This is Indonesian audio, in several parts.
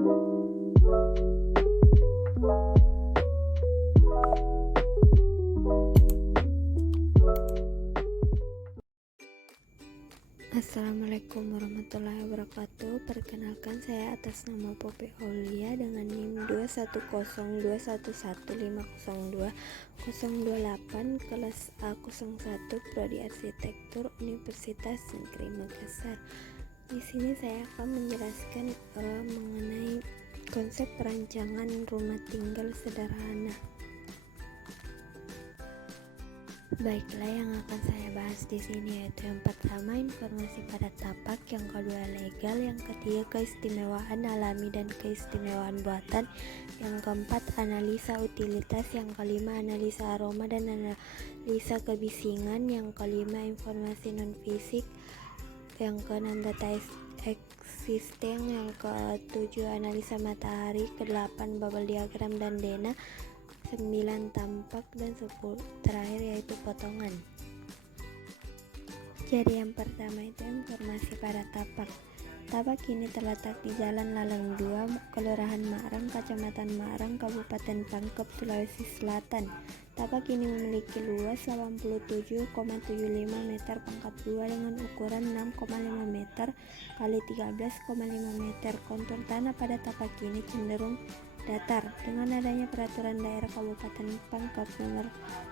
Assalamualaikum warahmatullahi wabarakatuh. Perkenalkan, saya atas nama Poppy Aulia dengan NIM 21021502028 kelas A01 Prodi Arsitektur Universitas Negeri Makassar. Di sini saya akan menjelaskan mengenai konsep perancangan rumah tinggal sederhana. Baiklah, yang akan saya bahas di sini yaitu yang pertama informasi pada tapak, yang kedua legal, yang ketiga keistimewaan alami dan keistimewaan buatan, yang keempat analisa utilitas, yang kelima analisa aroma dan analisa kebisingan, yang kelima informasi non fisik, yang keenam data existing, yang ketujuh analisa matahari, kedelapan bubble diagram dan dena, 9 tampak, dan 10 terakhir yaitu potongan. Jadi yang pertama itu informasi pada tapak. Tapak ini terletak di Jalan Laleng 2, Kelurahan Marang, Kecamatan Marang, Kabupaten Pangkep, Sulawesi Selatan. Tapak ini memiliki luas 87,75 meter pangkat 2 dengan ukuran 6,5 meter kali 13,5 meter. Kontur tanah pada tapak ini cenderung datar. Dengan adanya Peraturan Daerah Kabupaten Pangkep Nomor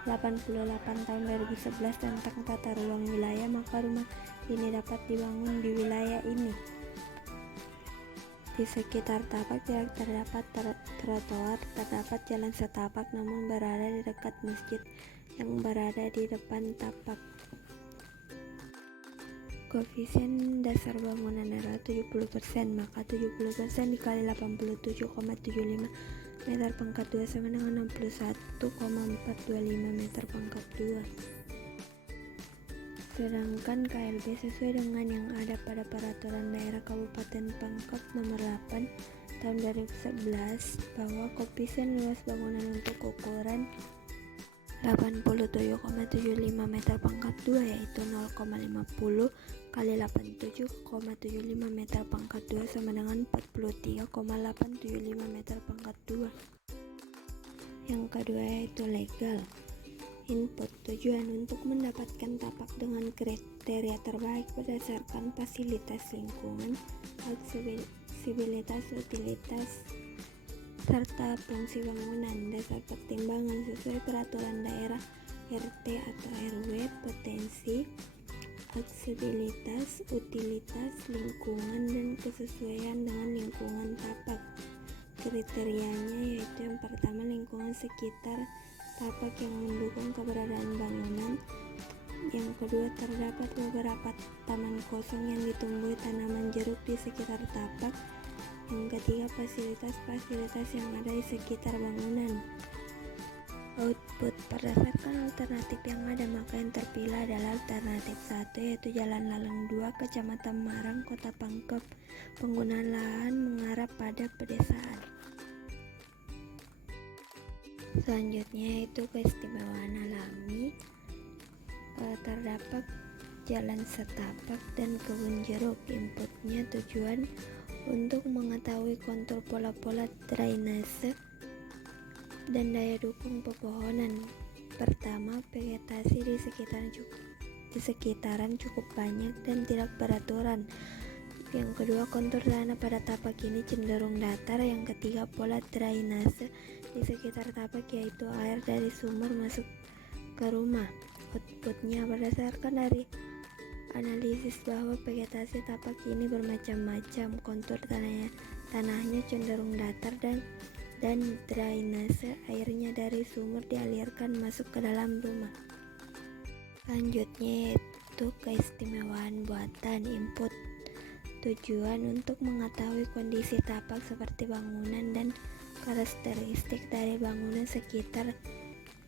88 Tahun 2011 tentang tata ruang wilayah, maka rumah ini dapat dibangun di wilayah ini. Di sekitar tapak tidak terdapat trotoar, terdapat jalan setapak namun berada di dekat masjid yang berada di depan tapak. Koefisien dasar bangunan adalah 70%, maka 70% dikali 87,75 meter pangkat 2 sama dengan 61,425 meter pangkat 2. Sedangkan KLB sesuai dengan yang ada pada Peraturan Daerah Kabupaten Pangkep Nomor 8 Tahun 2011 bahwa koefisien luas bangunan untuk ukuran 87,75 meter pangkat 2 yaitu 0,50 kali 87,75 meter pangkat 2 sama dengan 43,875 meter pangkat 2. Yang kedua yaitu legal. Input tujuan untuk mendapatkan tapak dengan kriteria terbaik berdasarkan fasilitas lingkungan, aksesibilitas, utilitas, serta fungsi bangunan. Dasar pertimbangan sesuai peraturan daerah RT atau RW, potensi, aksesibilitas, utilitas, lingkungan, dan kesesuaian dengan lingkungan tapak. Kriterianya yaitu yang pertama lingkungan sekitar tapak yang mendukung keberadaan bangunan. Yang kedua, terdapat beberapa taman kosong yang ditumbuhi tanaman jeruk di sekitar tapak. Yang ketiga, fasilitas-fasilitas yang ada di sekitar bangunan. Output berdasarkan alternatif yang ada, maka yang terpilih adalah alternatif 1 yaitu Jalan Laleng 2, Kecamatan Marang, Kota Pangkep. Penggunaan lahan mengarah pada pedesaan. Selanjutnya yaitu keistimewaan alami. Terdapat jalan setapak dan kebun jeruk. Inputnya tujuan untuk mengetahui kontur pola-pola drainase dan daya dukung pepohonan. Pertama, vegetasi di sekitaran cukup banyak dan tidak beraturan. Yang kedua, kontur tanah pada tapak ini cenderung datar. Yang ketiga, pola drainase di sekitar tapak yaitu air dari sumur masuk ke rumah. Outputnya berdasarkan dari analisis bahwa vegetasi tapak ini bermacam-macam, kontur tanahnya cenderung datar dan drainase airnya dari sumur dialirkan masuk ke dalam rumah. Selanjutnya yaitu keistimewaan buatan. Input tujuan untuk mengetahui kondisi tapak seperti bangunan dan karakteristik dari bangunan sekitar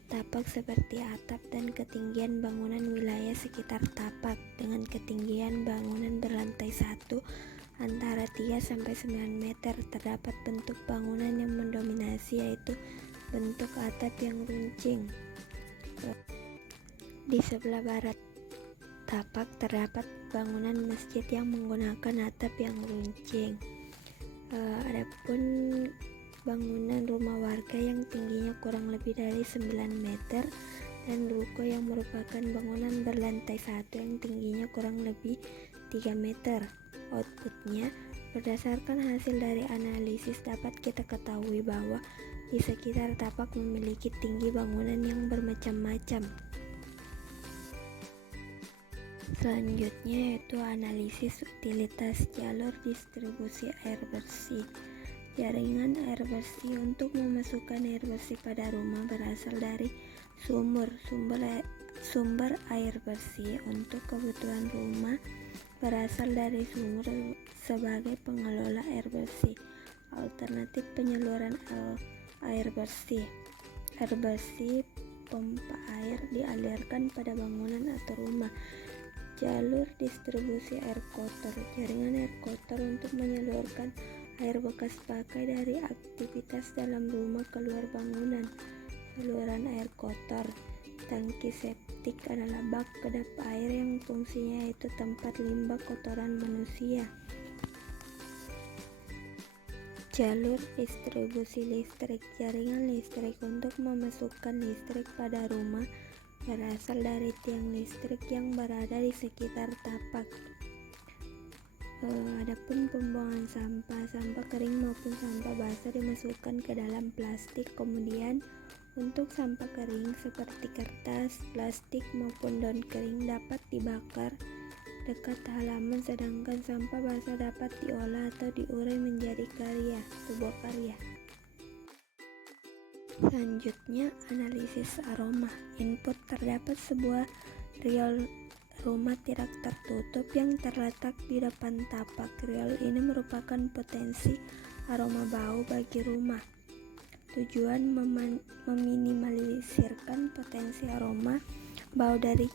tapak seperti atap dan ketinggian bangunan wilayah sekitar tapak. Dengan ketinggian bangunan berlantai 1 antara 3-9 meter, terdapat bentuk bangunan yang mendominasi yaitu bentuk atap yang runcing. Di sebelah barat tapak terdapat bangunan masjid yang menggunakan atap yang runcing. Adapun bangunan rumah warga yang tingginya kurang lebih dari 9 meter dan ruko yang merupakan bangunan berlantai 1 yang tingginya kurang lebih 3 meter. Outputnya, berdasarkan hasil dari analisis dapat kita ketahui bahwa di sekitar tapak memiliki tinggi bangunan yang bermacam-macam. Selanjutnya yaitu analisis utilitas jalur distribusi air bersih. Jaringan air bersih untuk memasukkan air bersih pada rumah berasal dari sumber air bersih untuk kebutuhan rumah berasal dari sumur sebagai pengelola air bersih. Alternatif penyaluran air bersih. Air bersih pompa air dialirkan pada bangunan atau rumah. Jalur distribusi air kotor. Jaringan air kotor untuk menyalurkan air bekas pakai dari aktivitas dalam rumah keluar bangunan. Saluran air kotor. Tangki septik adalah bak kedap air yang fungsinya yaitu tempat limbah kotoran manusia. Jalur distribusi listrik. Jaringan listrik untuk memasukkan listrik pada rumah berasal dari tiang listrik yang berada di sekitar tapak. Adapun pembuangan sampah kering maupun sampah basah dimasukkan ke dalam plastik. Kemudian untuk sampah kering seperti kertas, plastik maupun daun kering dapat dibakar dekat halaman, sedangkan sampah basah dapat diolah atau diurai menjadi sebuah karya. Selanjutnya, analisis aroma. Input: terdapat sebuah riol rumah tidak tertutup yang terletak di depan tapak. Riol ini merupakan potensi aroma bau bagi rumah. Tujuan meminimalisirkan potensi aroma bau dari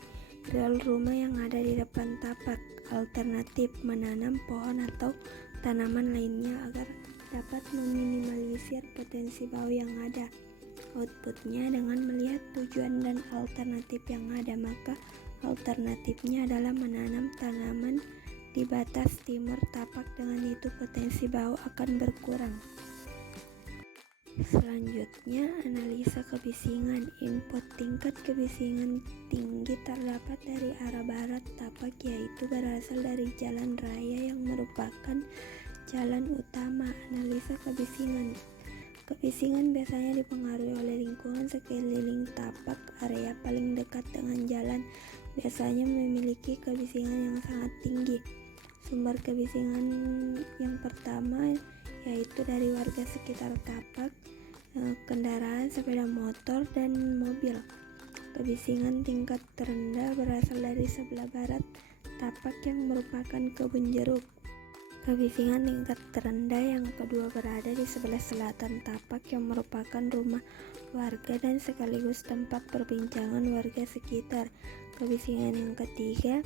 riol rumah yang ada di depan tapak. Alternatif: menanam pohon atau tanaman lainnya agar dapat meminimalisir potensi bau yang ada. Outputnya, dengan melihat tujuan dan alternatif yang ada, maka alternatifnya adalah menanam tanaman di batas timur tapak. Dengan itu potensi bau akan berkurang. Selanjutnya, analisa kebisingan. Input: tingkat kebisingan tinggi terdapat dari arah barat tapak, yaitu berasal dari jalan raya yang merupakan jalan utama. Analisa kebisingan. Kebisingan biasanya dipengaruhi oleh lingkungan sekeliling tapak. Area paling dekat dengan jalan biasanya memiliki kebisingan yang sangat tinggi. Sumber kebisingan yang pertama yaitu dari warga sekitar tapak, kendaraan sepeda motor, dan mobil. Kebisingan tingkat terendah berasal dari sebelah barat tapak yang merupakan kebun jeruk. Kebisingan tingkat terendah yang kedua berada di sebelah selatan tapak yang merupakan rumah warga dan sekaligus tempat perbincangan warga sekitar. Kebisingan yang ketiga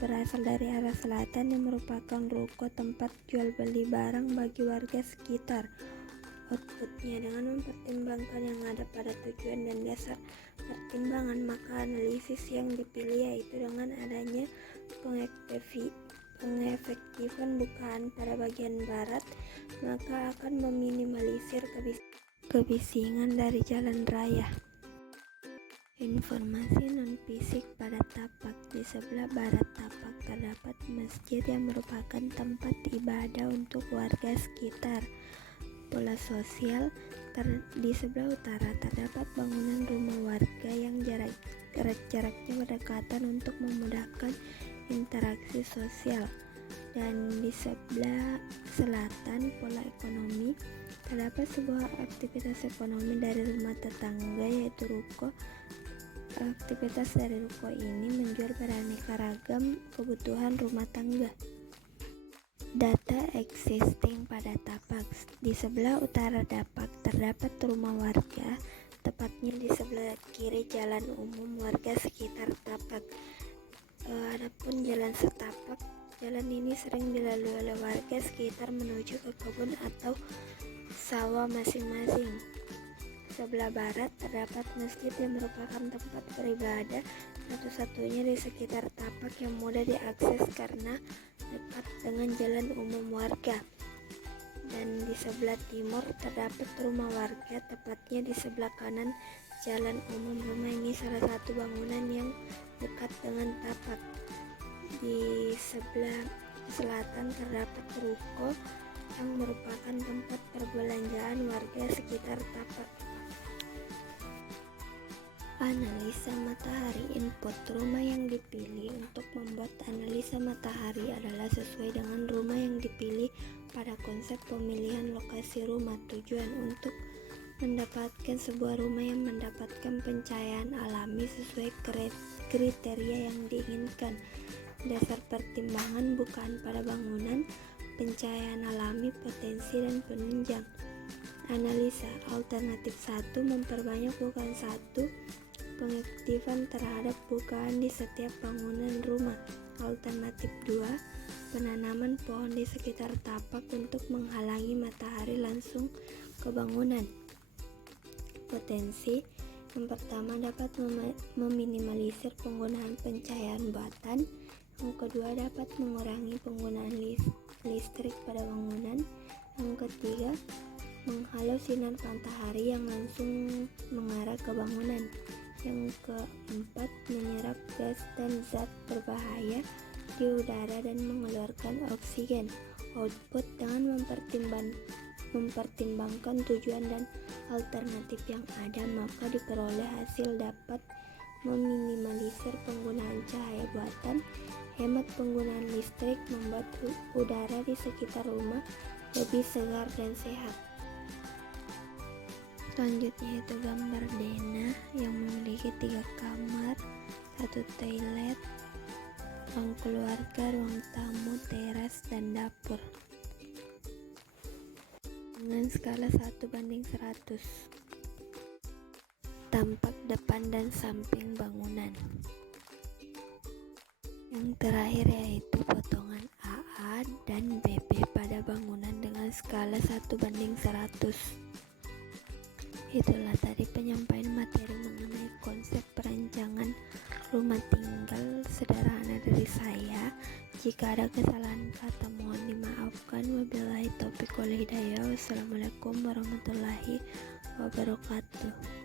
berasal dari arah selatan yang merupakan ruko tempat jual beli barang bagi warga sekitar. Outputnya, dengan mempertimbangkan yang ada pada tujuan dan dasar pertimbangan, maka analisis yang dipilih yaitu dengan adanya pengefektifan bukaan pada bagian barat, maka akan meminimalisir kebisingan dari jalan raya. Informasi non-fisik pada tapak. Di sebelah barat tapak terdapat masjid yang merupakan tempat ibadah untuk warga sekitar. Pola sosial. Di sebelah utara terdapat bangunan rumah warga yang jaraknya berdekatan untuk memudahkan interaksi sosial. Dan di sebelah selatan, pola ekonomi, terdapat sebuah aktivitas ekonomi dari rumah tetangga yaitu ruko. Aktivitas dari ruko ini menjual beraneka ragam kebutuhan rumah tangga. Data existing pada tapak. Di sebelah utara tapak terdapat rumah warga, tepatnya di sebelah kiri jalan umum warga sekitar tapak. Adapun jalan setapak, jalan ini sering dilalui oleh warga sekitar menuju ke kebun atau sawah masing-masing. Sebelah barat terdapat masjid yang merupakan tempat beribadah satu-satunya di sekitar tapak yang mudah diakses karena dekat dengan jalan umum warga. dan di sebelah timur terdapat rumah warga, tepatnya di sebelah kanan jalan umum. Rumah ini salah satu bangunan yang dekat dengan tapak. Di sebelah selatan terdapat ruko yang merupakan tempat perbelanjaan warga sekitar tapak. Analisa matahari. Input rumah yang dipilih untuk membuat analisa matahari adalah sesuai dengan rumah yang dipilih pada konsep pemilihan lokasi rumah. Tujuan untuk mendapatkan sebuah rumah yang mendapatkan pencahayaan alami sesuai kriteria yang diinginkan. Dasar pertimbangan bukaan pada bangunan, pencahayaan alami, potensi, dan penunjang. Analisa. Alternatif 1 memperbanyak bukaan 1, pengaktifan terhadap bukaan di setiap bangunan rumah. Alternatif 2, penanaman pohon di sekitar tapak untuk menghalangi matahari langsung ke bangunan. Potensi. Yang pertama, dapat meminimalisir penggunaan pencahayaan buatan. Yang kedua, dapat mengurangi penggunaan listrik pada bangunan. Yang ketiga, menghalau sinar matahari yang langsung mengarah ke bangunan. Yang keempat, menyerap gas dan zat berbahaya di udara dan mengeluarkan oksigen. Output. Dengan mempertimbangkan tujuan dan alternatif yang ada, maka diperoleh hasil dapat meminimalisir penggunaan cahaya buatan, hemat penggunaan listrik, membuat udara di sekitar rumah lebih segar dan sehat. Selanjutnya itu gambar denah yang memiliki 3 kamar, 1 toilet, ruang keluarga, ruang tamu, teras, dan dapur. Dengan skala 1:100. Tampak depan dan samping bangunan. Yang terakhir yaitu potongan AA dan BB pada bangunan dengan skala 1:100. Itulah tadi penyampaian materi mengenai konsep perancangan rumah tinggal sederhana dari saya. Jika ada kesalahan kata mohon dimaafkan. Wabillahi taufiq wal hidayah. Wassalamualaikum warahmatullahi wabarakatuh.